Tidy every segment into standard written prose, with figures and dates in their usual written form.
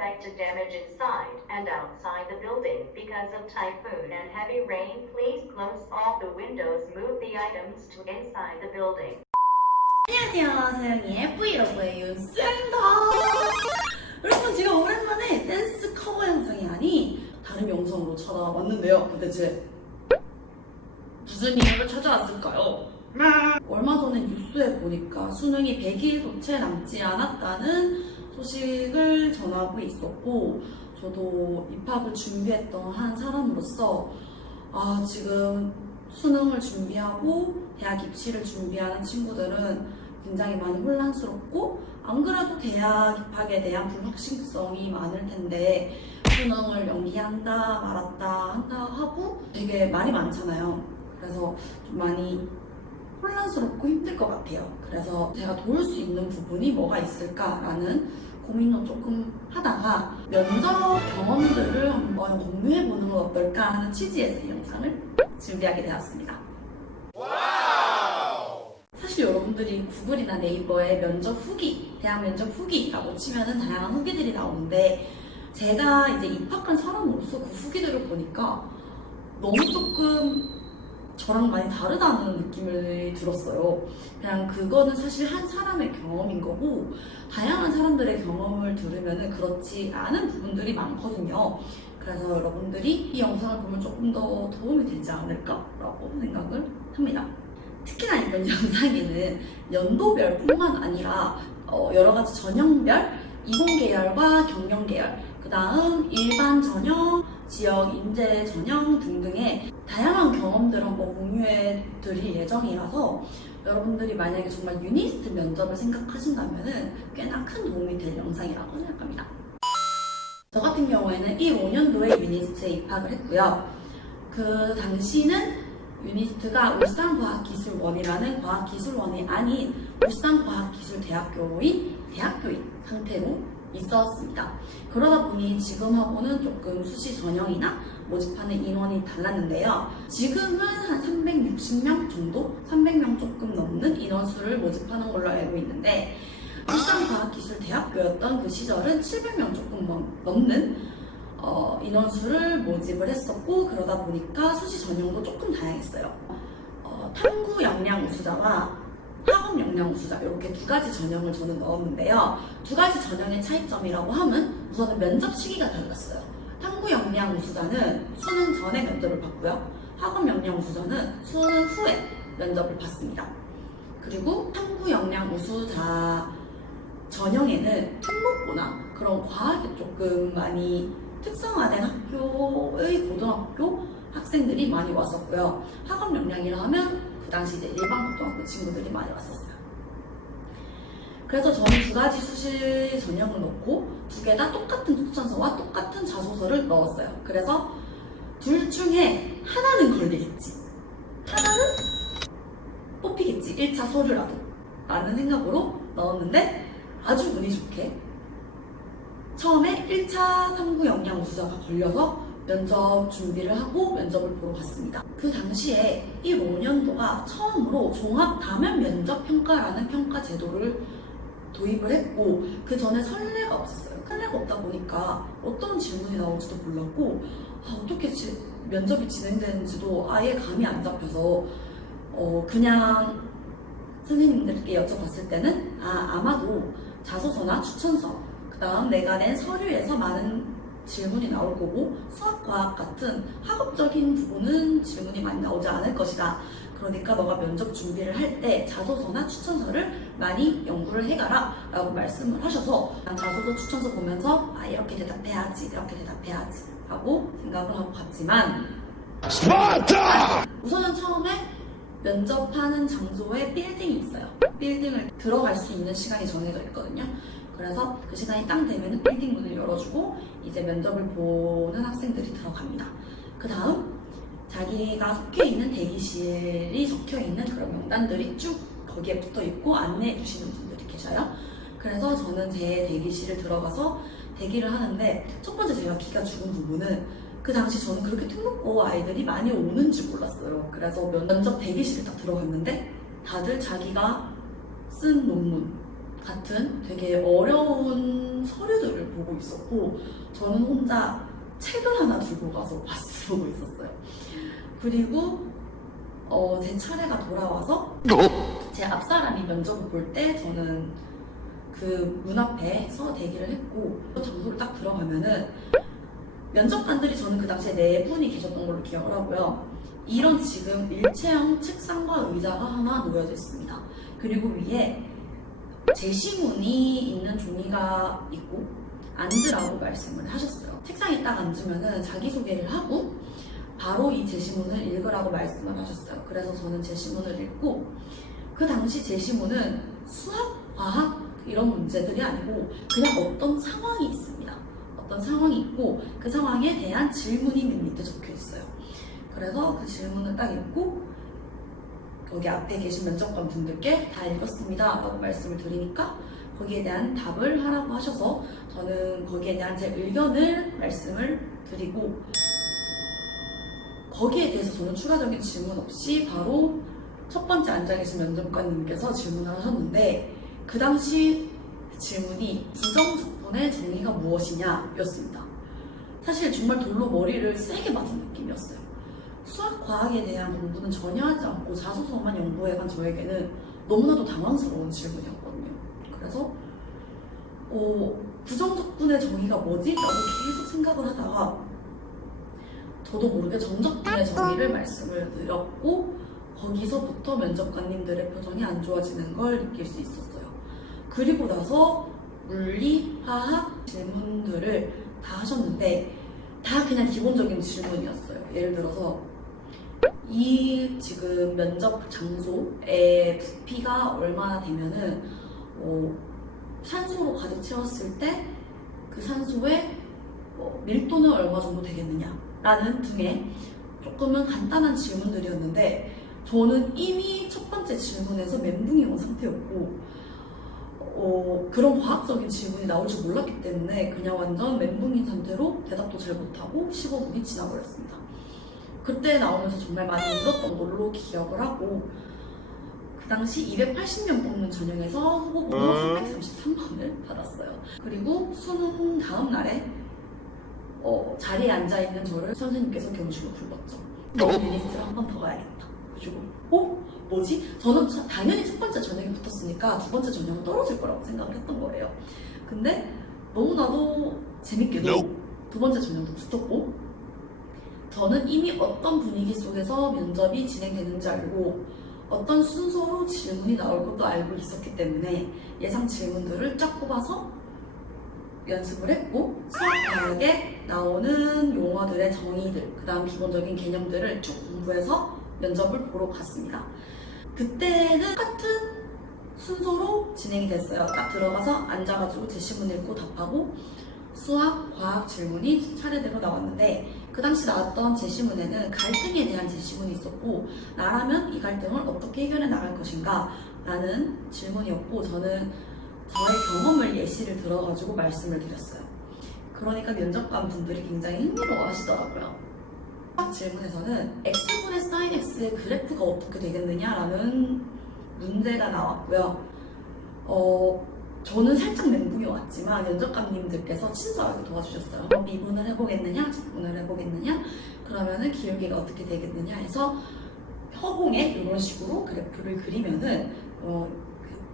expected damage inside and outside the building because of typhoon and heavy rain. Please close all the windows, move the items to inside the building. 안녕하세요, 서영이의 브이로그의 윤쌤입니다. 여러분, 제가 오랜만에 댄스 커버 영상이 아닌 다른 영상으로 찾아왔는데요. 도대체 무슨 이유로 찾아왔을까요? 얼마 전에 뉴스에 보니까 수능이 100일도 채 남지 않았다는 소식을 전하고 있었고, 저도 입학을 준비했던 한 사람으로서 지금 수능을 준비하고 대학 입시를 준비하는 친구들은 굉장히 많이 혼란스럽고, 안 그래도 대학 입학에 대한 불확실성이 많을 텐데 수능을 연기한다 말았다 한다 하고 되게 말이 많잖아요. 그래서 좀 많이 혼란스럽고 힘들 것 같아요. 그래서 제가 도울 수 있는 부분이 뭐가 있을까라는 고민을 조금 하다가 면접 경험들을 한번 공유해보는 건 어떨까 하는 취지에서 이 영상을 준비하게 되었습니다. 사실 여러분들이 구글이나 네이버에 면접 후기, 대학 면접 후기라고 치면은 다양한 후기들이 나오는데, 제가 이제 입학한 사람으로서 그 후기들을 보니까 너무 조금 저랑 많이 다르다는 느낌을 들었어요. 그냥 그거는 사실 한 사람의 경험인 거고, 다양한 사람들의 경험을 들으면은 그렇지 않은 부분들이 많거든요. 그래서 여러분들이 이 영상을 보면 조금 더 도움이 되지 않을까라고 생각을 합니다. 특히나 이번 영상에는 연도별 뿐만 아니라 여러 가지 전형별, 이공계열과 경영계열, 그 다음 일반 전형, 지역 인재 전형 등등의 다양한 경험들을 한번 공유해 드릴 예정이라서 여러분들이 만약에 정말 유니스트 면접을 생각하신다면 꽤나 큰 도움이 될 영상이라고 생각합니다. 저 같은 경우에는 15년도에 유니스트에 입학을 했고요. 그 당시는 유니스트가 울산과학기술원이라는 과학기술원이 아닌 울산과학기술대학교인 대학교인 상태로 있었습니다. 그러다 보니 지금하고는 조금 수시 전형이나 모집하는 인원이 달랐는데요. 지금은 한 360명 정도? 300명 조금 넘는 인원수를 모집하는 걸로 알고 있는데, 울산과학기술대학교였던 그 시절은 700명 조금 넘는 인원수를 모집을 했었고, 그러다 보니까 수시 전형도 조금 다양했어요. 탐구 역량 우수자와 학업 역량 우수자, 이렇게 두 가지 전형을 저는 넣었는데요. 두 가지 전형의 차이점이라고 하면 우선은 면접 시기가 달랐어요. 탐구 역량 우수자는 수능 전에 면접을 봤고요. 학업 역량 우수자는 수능 후에 면접을 봤습니다. 그리고 탐구 역량 우수자 전형에는 특목고나 그런 과학에 조금 많이 특성화된 학교의 고등학교 학생들이 많이 왔었고요. 학업 역량이라 하면 그 당시 이제 일반 고등학교 친구들이 많이 왔었어요. 그래서 저는 두 가지 수시 전형을 넣고 두 개 다 똑같은 추천서와 똑같은 자소서를 넣었어요. 그래서 둘 중에 하나는 걸리겠지, 하나는 뽑히겠지, 1차 서류라도 라는 생각으로 넣었는데, 아주 운이 좋게 처음에 1차 탐구 역량 우수자가 걸려서 면접 준비를 하고 면접을 보러 갔습니다. 그 당시에 15년도가 처음으로 종합 다면 면접 평가라는 평가 제도를 도입을 했고, 그 전에 선례가 없었어요. 선례가 없다 보니까 어떤 질문이 나올지도 몰랐고, 어떻게 면접이 진행되는지도 아예 감이 안 잡혀서 그냥 선생님들께 여쭤봤을 때는 아마도 자소서나 추천서, 그 다음 내가 낸 서류에서 많은 질문이 나올 거고, 수학과학 같은 학업적인 부분은 질문이 많이 나오지 않을 것이다. 그러니까 너가 면접 준비를 할 때 자소서나 추천서를 많이 연구를 해가라 라고 말씀을 하셔서, 자소서 추천서 보면서 이렇게 대답해야지, 이렇게 대답해야지 하고 생각을 하고 갔지만, 우선은 처음에 면접하는 장소에 빌딩이 있어요. 빌딩을 들어갈 수 있는 시간이 정해져 있거든요. 그래서 그 시간이 딱 되면 빌딩 문을 열어주고 이제 면접을 보는 학생들이 들어갑니다. 그 다음 자기가 속해 있는 대기실이 적혀 있는 그런 명단들이 쭉 거기에 붙어 있고 안내해 주시는 분들이 계셔요. 그래서 저는 제 대기실을 들어가서 대기를 하는데, 첫 번째 제가 기가 죽은 부분은 그 당시 저는 그렇게 특목고 아이들이 많이 오는지 몰랐어요. 그래서 면접 대기실에 딱 들어갔는데 다들 자기가 쓴 논문 같은 되게 어려운 서류들을 보고 있었고 저는 혼자 책을 하나 들고 가서 바스 보고 있었어요. 그리고 제 차례가 돌아와서 제 앞 사람이 면접을 볼 때 저는 그 문 앞에서 대기를 했고 장소를 딱 들어가면은 면접관들이 저는 그 당시에 4분이 계셨던 걸로 기억을 하고요. 이런 지금 일체형 책상과 의자가 하나 놓여져 있습니다. 그리고 위에 제시문이 있는 종이가 있고 앉으라고 말씀을 하셨어요. 책상에 딱 앉으면은 자기소개를 하고 바로 이 제시문을 읽으라고 말씀을 하셨어요. 그래서 저는 제시문을 읽고 그 당시 제시문은 수학, 과학 이런 문제들이 아니고 그냥 어떤 상황이 있습니다. 어떤 상황이 있고 그 상황에 대한 질문이 맨 밑에 적혀 있어요. 그래서 그 질문을 딱 읽고 거기 앞에 계신 면접관 분들께 다 읽었습니다 라고 말씀을 드리니까 거기에 대한 답을 하라고 하셔서 저는 거기에 대한 제 의견을 말씀을 드리고 거기에 대해서 저는 추가적인 질문 없이 바로 첫 번째 앉아 계신 면접관님께서 질문을 하셨는데 그 당시 질문이 부정적분의 정의가 무엇이냐 였습니다. 사실 정말 돌로 머리를 세게 맞은 느낌이었어요. 수학, 과학에 대한 공부는 전혀 하지 않고 자소서만 연구해간 저에게는 너무나도 당황스러운 질문이었거든요. 그래서 부정적분의 정의가 뭐지? 라고 계속 생각을 하다가 저도 모르게 정적분의 정의를 말씀을 드렸고 거기서부터 면접관님들의 표정이 안 좋아지는 걸 느낄 수 있었어요. 그리고 나서 물리, 화학 질문들을 다 하셨는데 다 그냥 기본적인 질문이었어요. 예를 들어서 이 지금 면접 장소의 부피가 얼마나 되면은 산소로 가득 채웠을 때 그 산소의 밀도는 얼마 정도 되겠느냐 라는 등의 조금은 간단한 질문들이었는데 저는 이미 첫 번째 질문에서 멘붕이 온 상태였고 그런 과학적인 질문이 나올 줄 몰랐기 때문에 그냥 완전 멘붕인 상태로 대답도 잘 못하고 15분이 지나버렸습니다. 그때 나오면서 정말 많이 울었던 걸로 기억을 하고 그 당시 280명 뽑는 전형에서 후보번호 333번을 받았어요. 그리고 수능 다음 날에 자리에 앉아있는 저를 선생님께서 교무실로 불렀죠. 유니스트를 한 번 더 가야겠다. 그리고 뭐지? 저는 당연히 첫 번째 전형이 붙었으니까 두 번째 전형은 떨어질 거라고 생각을 했던 거예요. 근데 너무나도 재밌게도 두 번째 전형도 붙었고 저는 이미 어떤 분위기 속에서 면접이 진행되는지 알고 어떤 순서로 질문이 나올 것도 알고 있었기 때문에 예상 질문들을 쫙 뽑아서 연습을 했고 수학과학에 나오는 용어들의 정의들 그 다음 기본적인 개념들을 쭉 공부해서 면접을 보러 갔습니다. 그때는 똑같은 순서로 진행이 됐어요. 딱 들어가서 앉아가지고 제시문 읽고 답하고 수학, 과학 질문이 차례대로 나왔는데 그 당시 나왔던 제시문에는 갈등에 대한 제시문이 있었고 나라면 이 갈등을 어떻게 해결해 나갈 것인가 라는 질문이었고 저는 저의 경험을 예시를 들어가지고 말씀을 드렸어요. 그러니까 면접관 분들이 굉장히 흥미로워 하시더라고요. 수학 질문에서는 x분의 sin x의 그래프가 어떻게 되겠느냐라는 문제가 나왔고요. 저는 살짝 멘붕이 왔지만 면접관님들께서 친절하게 도와주셨어요. 미분을 해보겠느냐, 적분을 해보겠느냐, 그러면은 기울기가 어떻게 되겠느냐 해서 허공에 이런 식으로 그래프를 그리면은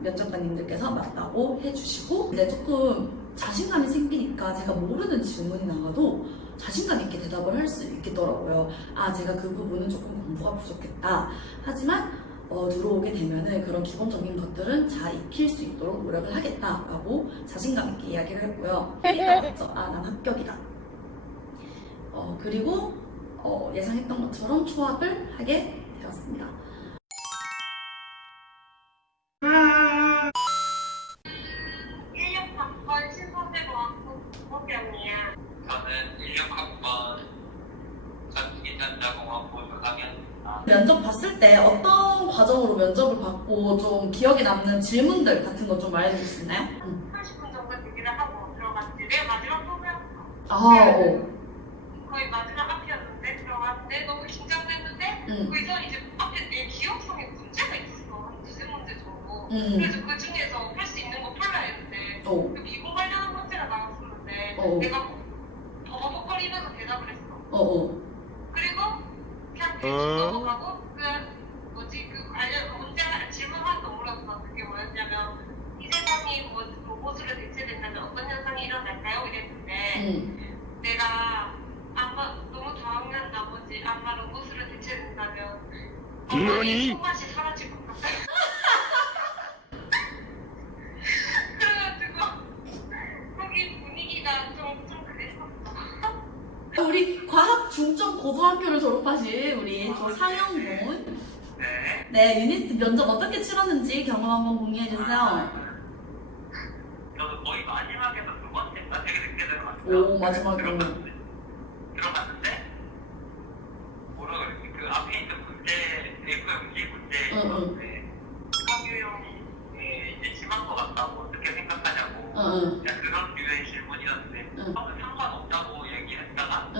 면접관님들께서 맞다고 해주시고 이제 조금 자신감이 생기니까 제가 모르는 질문이 나와도 자신감 있게 대답을 할 수 있겠더라고요. 아, 제가 그 부분은 조금 공부가 부족했다. 하지만 들어오게 되면은 그런 기본적인 것들은 잘 익힐 수 있도록 노력을 하겠다라고 자신감 있게 이야기를 했고요. 그러니까 맞죠? 아, 난 합격이다. 그리고 예상했던 것처럼 초합을 하게 되었습니다. 면접 봤을 때 어떤 과정으로 면접을 받고 좀 기억에 남는 질문들 같은 거 좀 말해줄 수 있나요? 30분 정도 대기를 하고 들어갔는데 내 마지막 오. 거의 마지막 앞이었는데 들어갔는데 너무 긴장됐는데 거기서 이제 앞에 내 기억성에 문제가 있었어. 한 두세 문제 정도. 그래서 그 중에서 풀 수 있는 거 풀어야 했는데 그 미국 관련한 문제가 나왔었는데 내가 버벅거리면서 대답을 했어. 그리고 그냥 계속 넘어가고 그 관련 문제 질문 하나 더 물었어. 그게 뭐였냐면 이 세상이 뭐 로봇으로 대체된다면 어떤 현상이 일어날까요? 이랬는데 내가 아빠 너무 당황한 나머지 아빠 로봇으로 대체된다면 엄마의 손맛이 사라질 것 같아. 그래가지고 거기 분위기가 좀 그랬었어. 우리 과학 중점 고등학교를 졸업하신 우리 조상영군. 네. 네, 유니스트 면접 어떻게 치렀는지 경험 한번 공유해주세요. 저도 거의 마지막에서 두 번째인가 되게 늦게 들어갔어요. 오, 마지막으로. 들어갔는데 뭐라 그러지? 그 앞에 있는 문제, 내부 연기 문제 있었는데 상규 형이 이제 심한 것 같다고 어떻게 생각하냐고 그냥 그런 류의 질문이었는데 처음에 상관없다고 얘기했다가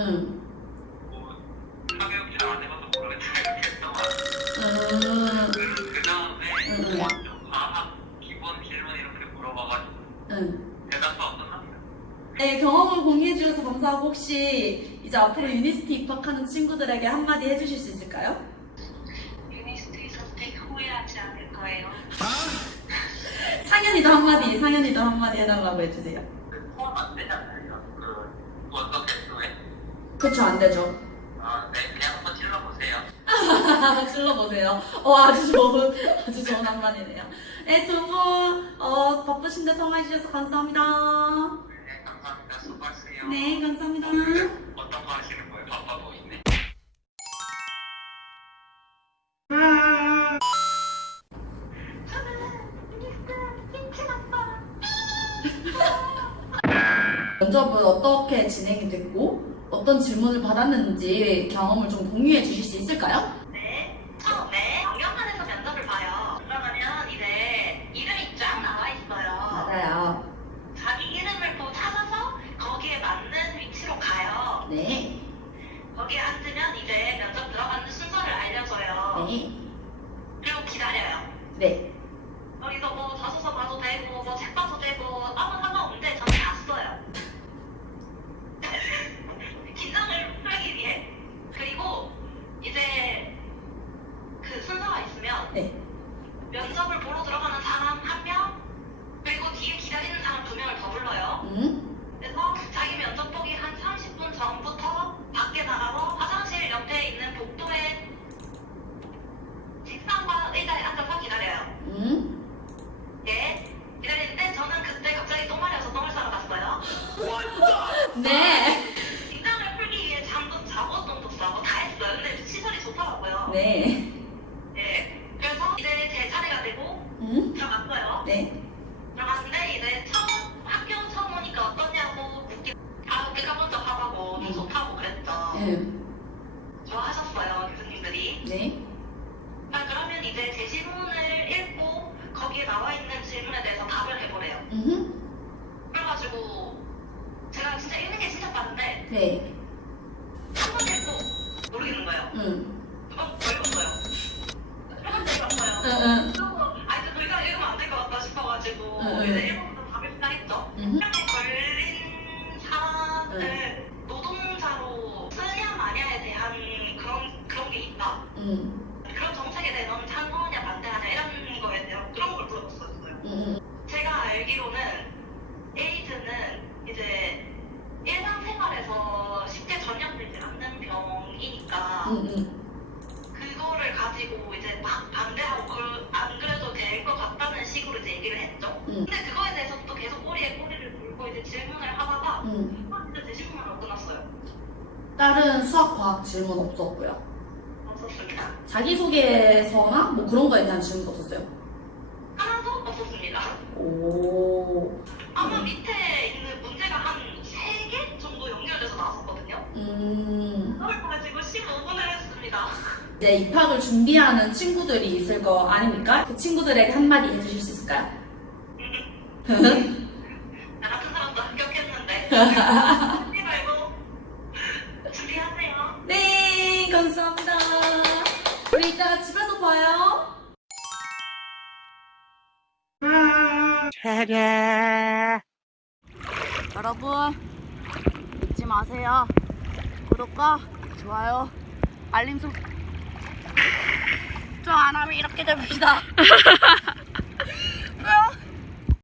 뭐 상규 형이 잘 안 해봐서 모르겠다 이렇게 했다가 그 다음에 좀 과학 기본 질문 이렇게 물어봐가지고 대답도 안 끝납니다. 네, 경험을 공유해주셔서 감사하고 혹시 이제 앞으로 유니스트 입학하는 친구들에게 한마디 해주실 수 있을까요? 유니스트의 선택 후회하지 않을 거예요. 상현이도 한마디 해달라고 해주세요. 포함 안 되잖아요. 그 원서 개수에. 그쵸, 안 되죠. 네, 그냥 한번 찔러보세요. 질러보세요. 아주 좋은 한마디네요. 네, 두 분, 바쁘신데 통화해주셔서 감사합니다. 네, 감사합니다. 수고하세요. 네, 감사합니다. 어떤 거 하시는 거예요? 바빠 보이네. 면접은 어떻게 진행이 됐고, 어떤 질문을 받았는지 경험을 좀 공유해 주실 수 있을까요? 네, 처음에 경영관에서 면접을 봐요. 그러면 이제 이름이 쫙 나와 있어요. 맞아요. 자기 이름을 또 찾아서 거기에 맞는 위치로 가요. 네. 거기에 앉으면 이제 면접 들어가는 순서를 알려줘요. 네. 그리고 기다려요. 네. 여기서 뭐 자소서 봐도 되고 뭐 책 봐도 되고 아무 상관없는데 저는 봤어요. 긴장을 풀기 위해. 그리고 이제 그 순서가 있으면 네. 면접을 보러 들어가는 사람 한 명, 그리고 뒤에 기다리는 사람 두 명을 더 불러요. 그래서 자기 면접 보기 한 30분 전부터 밖에 나가서 화장실 옆에 있는 복도에 책상과 의자에 앉아서 기다려요. 예, 기다리는데 저는 그때 갑자기 똥 마려서 똥을 싸러 갔어요. 네. 긴장을 풀기 위해 잠도 자고 똥도 싸고 다 했어요. 근데 시설이 좋더라고요. 네. 예, 그래서 이제 제 차례가 되고 들어갔어요. 네. 들어갔는데 이제 학교 처음 오니까 어떠냐고 묻기. 내가 먼저 가봐고 좋다고 그랬죠. 좋아하셨어요, 교수님들이. 네. 그러면 이제 제 질문을 읽고 거기에 나와 있는 질문에 대해서 답을 해보래요. 그래가지고 제가 진짜 읽는 게 진짜 빠른데 네. 한 번 읽고 모르겠는 거예요. 두번 읽었어요. 한 번 읽었어요. 그래서 이거 읽으면 안 될 것 같다 싶어가지고 이제 읽어보면서 답을 시작했죠. 시간에 걸린 사람을 노동자로 쓰냐 마냐에 대한 그런 게 있다. 그런 정책에 대해 너는 찬성하냐 반대하냐 이런 거에 대한 그런 걸 물어봤었어요. 제가 알기로는 에이즈는 이제 일상생활에서 쉽게 전염되지 않는 병이니까 그거를 가지고 이제 막 반대하고 안 그래도 될 것 같다는 식으로 이제 얘기를 했죠. 근데 그거에 대해서 또 계속 꼬리에 꼬리를 물고 이제 질문을 하다가 진짜 제 질문으로 끝났어요. 다른 수학, 과학 질문 없었고요. 없었습니다. 자기소개서나 뭐 그런 거에 대한 질문도 없었어요. 하나도 없었습니다. 오. 아마 밑에 있는 문제가 한 3개 정도 연결돼서 나왔었거든요. 그걸 가지고 15분을 했습니다. 이제 입학을 준비하는 친구들이 있을 거 아닙니까? 그 친구들에게 한마디 해주실 수 있을까요? 나 같은 사람도 합격했는데 준비 말고 준비하세요. 네, 감사합니다. 우리 이따가 집에서 봐요. 여러분, 마세요. 구독과 좋아요, 알림 설정 안 하면 이렇게 됩니다.